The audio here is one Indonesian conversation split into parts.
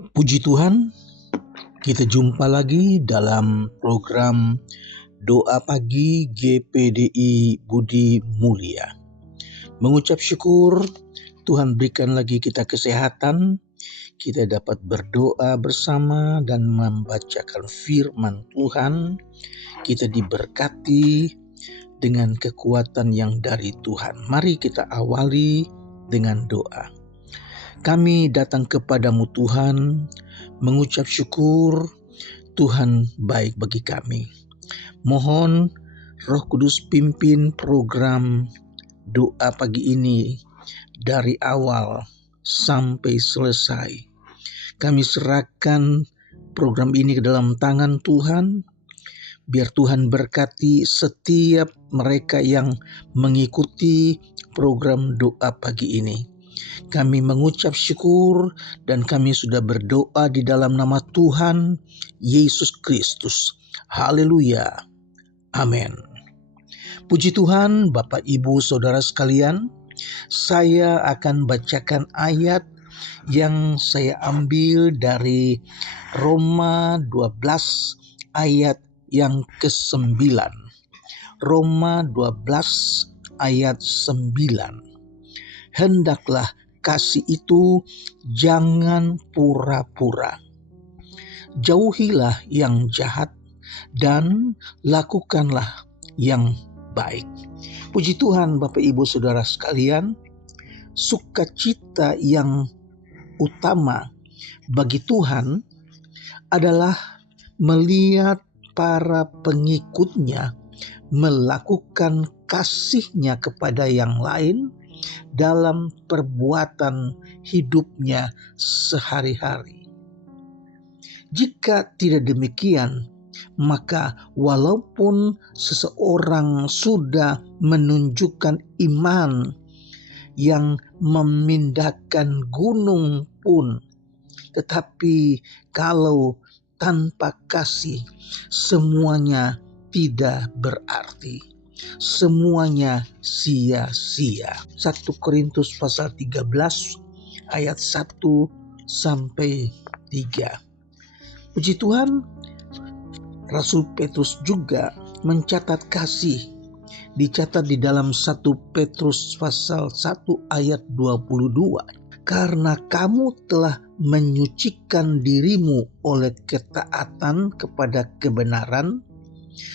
Puji Tuhan, kita jumpa lagi dalam program Doa Pagi GPDI Budi Mulia. Mengucap syukur Tuhan berikan lagi kita kesehatan, kita dapat berdoa bersama dan membacakan firman Tuhan. Kita diberkati dengan kekuatan yang dari Tuhan. Mari kita awali dengan doa. Kami datang kepadamu Tuhan, mengucap syukur Tuhan baik bagi kami. Mohon Roh Kudus pimpin program doa pagi ini dari awal sampai selesai. Kami serahkan program ini ke dalam tangan Tuhan. Biar Tuhan berkati setiap mereka yang mengikuti program doa pagi ini. Kami mengucap syukur dan kami sudah berdoa di dalam nama Tuhan Yesus Kristus. Haleluya. Amin. Puji Tuhan, Bapak Ibu Saudara sekalian, saya akan bacakan ayat yang saya ambil dari Roma 12 ayat yang ke-9. Roma 12 ayat 9. Hendaklah kasih itu jangan pura-pura. Jauhilah yang jahat dan lakukanlah yang baik. Puji Tuhan Bapak Ibu Saudara sekalian, sukacita yang utama bagi Tuhan adalah melihat para pengikutnya melakukan kasihnya kepada yang lain dalam perbuatan hidupnya sehari-hari. Jika tidak demikian, maka walaupun seseorang sudah menunjukkan iman yang memindahkan gunung pun, tetapi kalau tanpa kasih, semuanya tidak berarti. Semuanya sia-sia. 1 Korintus pasal 13 ayat 1 sampai 3. Puji Tuhan, Rasul Petrus juga mencatat kasih. Dicatat di dalam 1 Petrus pasal 1 ayat 22. Karena kamu telah menyucikan dirimu oleh ketaatan kepada kebenaran,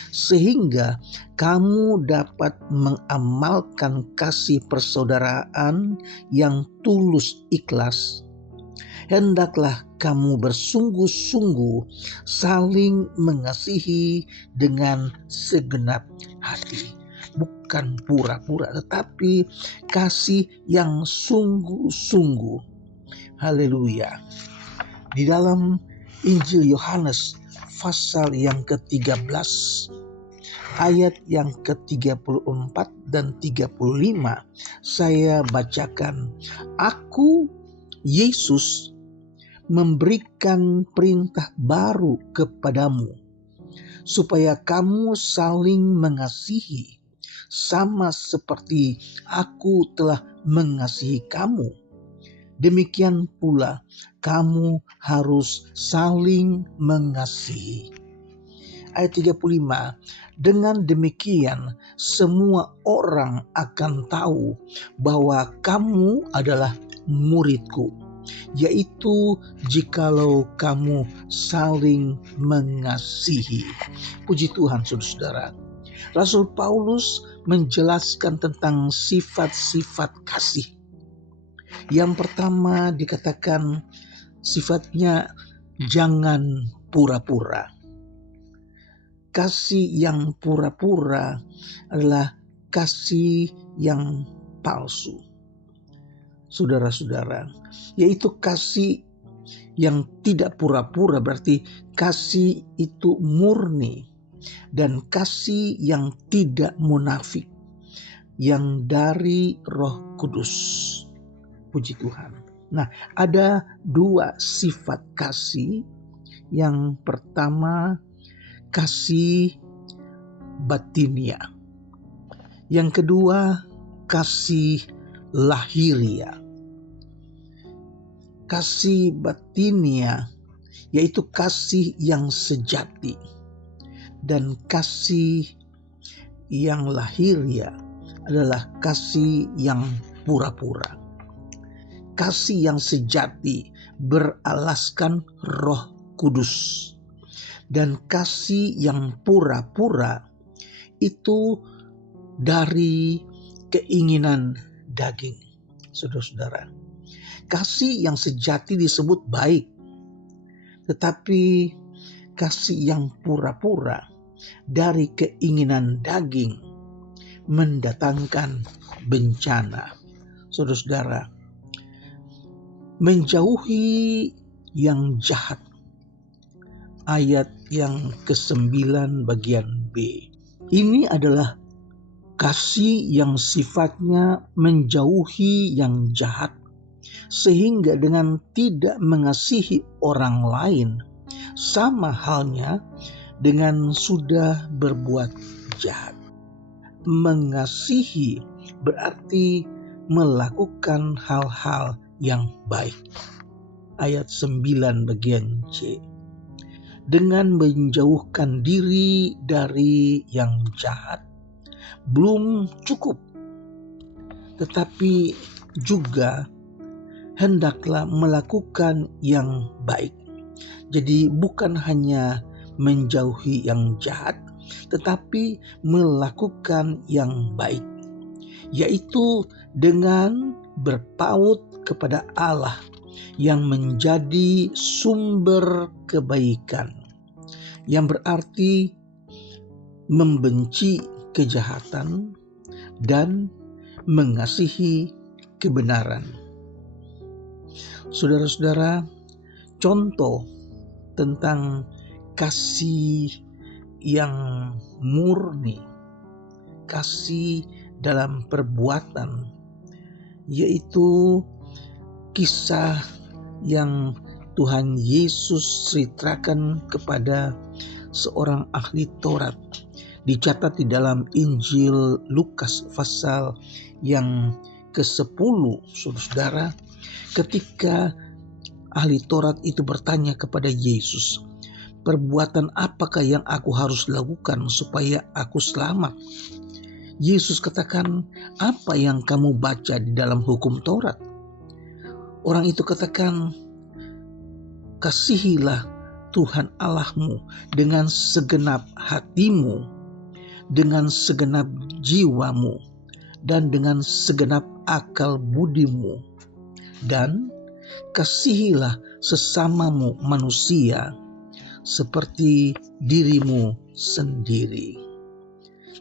sehingga kamu dapat mengamalkan kasih persaudaraan yang tulus ikhlas. Hendaklah kamu bersungguh-sungguh saling mengasihi dengan segenap hati. Bukan pura-pura, tetapi kasih yang sungguh-sungguh. Haleluya. Di dalam Injil Yohanes pasal yang ke-13 ayat yang ke-34 dan 35 saya bacakan. Aku, Yesus, memberikan perintah baru kepadamu, supaya kamu saling mengasihi, sama seperti aku telah mengasihi kamu. Demikian pula kamu harus saling mengasihi. Ayat 35, dengan demikian semua orang akan tahu bahwa kamu adalah muridku, yaitu jikalau kamu saling mengasihi. Puji Tuhan saudara-saudara. Rasul Paulus menjelaskan tentang sifat-sifat kasih. Yang pertama dikatakan sifatnya jangan pura-pura. Kasih yang pura-pura adalah kasih yang palsu. Saudara-saudara, yaitu kasih yang tidak pura-pura, berarti kasih itu murni dan kasih yang tidak munafik, yang dari Roh Kudus. Puji Tuhan. Nah, ada dua sifat kasih. Yang pertama, kasih batinia. Yang kedua, kasih lahiria. kasih batinia, yaitu kasih yang sejati, dan kasih yang lahiriah adalah kasih yang pura-pura. Kasih yang sejati beralaskan Roh Kudus, dan kasih yang pura-pura itu dari keinginan daging. Saudara-saudara, kasih yang sejati disebut baik, tetapi kasih yang pura-pura dari keinginan daging mendatangkan bencana. Saudara-saudara, menjauhi yang jahat, ayat yang ke-9 bagian B. Ini adalah kasih yang sifatnya menjauhi yang jahat, sehingga dengan tidak mengasihi orang lain sama halnya dengan sudah berbuat jahat. Mengasihi berarti melakukan hal-hal yang baik. Ayat 9 bagian C. Dengan menjauhkan diri dari yang jahat belum cukup, tetapi juga hendaklah melakukan yang baik. Jadi bukan hanya menjauhi yang jahat, tetapi melakukan yang baik, yaitu dengan berpaut kepada Allah yang menjadi sumber kebaikan, yang berarti membenci kejahatan dan mengasihi kebenaran. Saudara-saudara, contoh tentang kasih yang murni, kasih dalam perbuatan, yaitu kisah yang Tuhan Yesus ceritakan kepada seorang ahli Taurat, dicatat di dalam Injil Lukas pasal yang ke-10, saudara, ketika ahli Taurat itu bertanya kepada Yesus, "Perbuatan apakah yang aku harus lakukan supaya aku selamat?" Yesus katakan, "Apa yang kamu baca di dalam hukum Taurat?" Orang itu katakan, "Kasihilah Tuhan Allahmu dengan segenap hatimu, dengan segenap jiwamu, dan dengan segenap akal budimu, dan kasihilah sesamamu manusia seperti dirimu sendiri."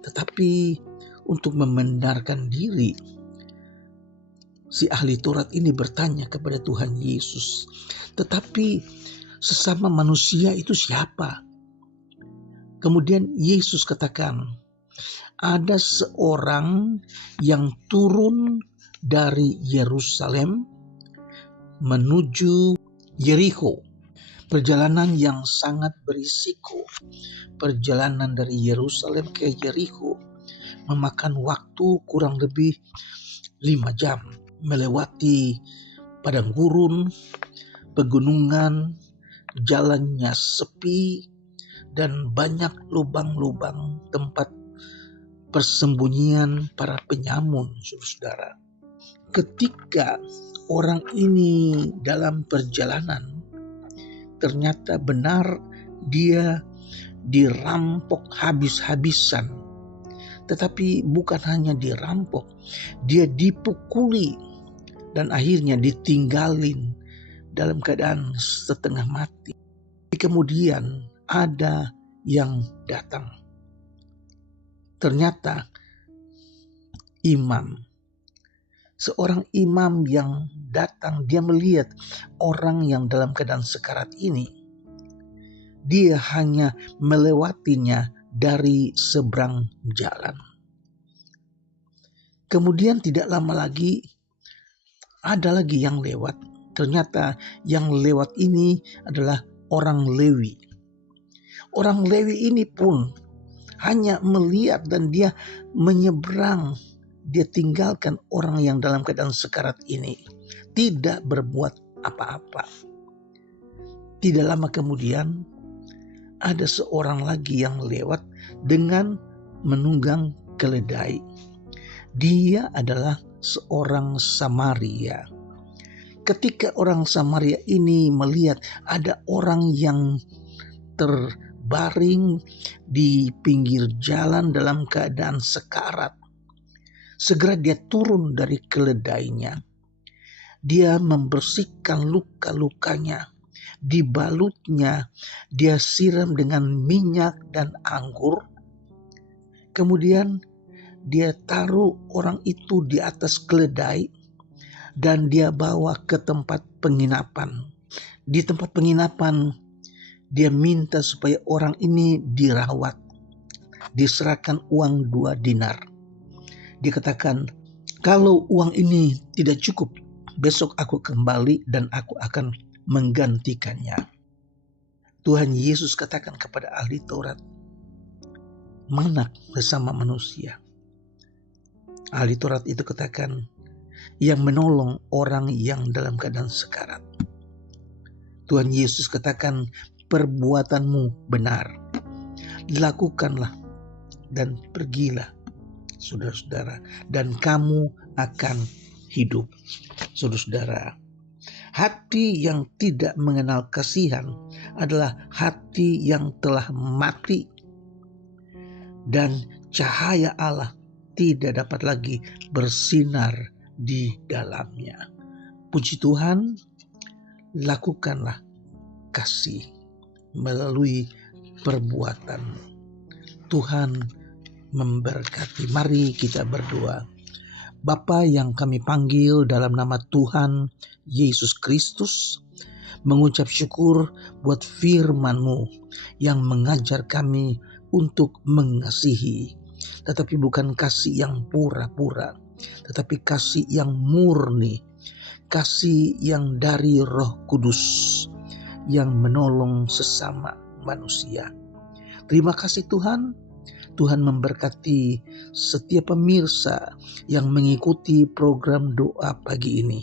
Tetapi untuk membenarkan diri, si ahli Taurat ini bertanya kepada Tuhan Yesus, "Tetapi sesama manusia itu siapa?" Kemudian Yesus katakan, "Ada seorang yang turun dari Yerusalem menuju Yerikho." Perjalanan yang sangat berisiko. Perjalanan dari Yerusalem ke Yerikho memakan waktu kurang lebih 5 jam. Melewati padang gurun, pegunungan, jalannya sepi, dan banyak lubang-lubang tempat persembunyian para penyamun, saudara. Ketika orang ini dalam perjalanan, ternyata benar dia dirampok habis-habisan. Tetapi bukan hanya dirampok, dia dipukuli dan akhirnya ditinggalin dalam keadaan setengah mati. Kemudian ada yang datang. Ternyata imam, seorang imam yang datang, dia melihat orang yang dalam keadaan sekarat ini. Dia hanya melewatinya dari seberang jalan. Kemudian tidak lama lagi ada lagi yang lewat. Ternyata yang lewat ini adalah orang Lewi. Orang Lewi ini pun hanya melihat dan dia menyeberang. Dia tinggalkan orang yang dalam keadaan sekarat ini. Tidak berbuat apa-apa. Tidak lama kemudian ada seorang lagi yang lewat dengan menunggang keledai. Dia adalah seorang Samaria. Ketika orang Samaria ini melihat ada orang yang terbaring di pinggir jalan dalam keadaan sekarat, segera dia turun dari keledainya. Dia membersihkan luka-lukanya, dibalutnya, dia siram dengan minyak dan anggur. Kemudian dia taruh orang itu di atas keledai dan dia bawa ke tempat penginapan. Di tempat penginapan dia minta supaya orang ini dirawat. Diserahkan uang 2 dinar. Dia katakan, kalau uang ini tidak cukup, besok aku kembali dan aku akan menggantikannya. Tuhan Yesus katakan kepada ahli Taurat, mana bersama manusia? Ahli Taurat itu katakan, yang menolong orang yang dalam keadaan sekarat. Tuhan Yesus katakan, perbuatanmu benar. Lakukanlah dan pergilah, saudara-saudara, dan kamu akan hidup. Saudara-saudara, hati yang tidak mengenal kasihan adalah hati yang telah mati, dan cahaya Allah tidak dapat lagi bersinar di dalamnya. Puji Tuhan, lakukanlah kasih melalui perbuatan. Tuhan memberkati. Mari kita berdoa. Bapa yang kami panggil dalam nama Tuhan Yesus Kristus, mengucap syukur buat firman-Mu yang mengajar kami untuk mengasihi, tetapi bukan kasih yang pura-pura, tetapi kasih yang murni, kasih yang dari Roh Kudus yang menolong sesama manusia. Terima kasih Tuhan. Tuhan memberkati setiap pemirsa yang mengikuti program doa pagi ini.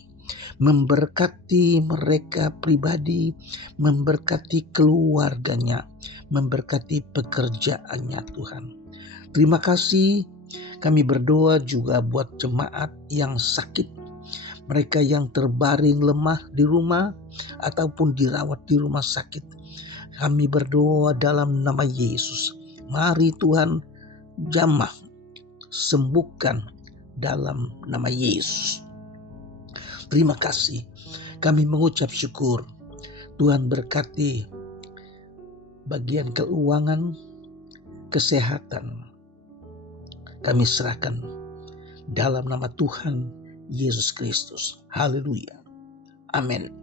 Memberkati mereka pribadi, memberkati keluarganya, memberkati pekerjaannya Tuhan. Terima kasih. Kami berdoa juga buat jemaat yang sakit, mereka yang terbaring lemah di rumah ataupun dirawat di rumah sakit. Kami berdoa dalam nama Yesus. Mari Tuhan jamah, sembuhkan dalam nama Yesus. Terima kasih. Kami mengucap syukur. Tuhan berkati bagian keuangan, kesehatan. Kami serahkan dalam nama Tuhan Yesus Kristus. Haleluya. Amin.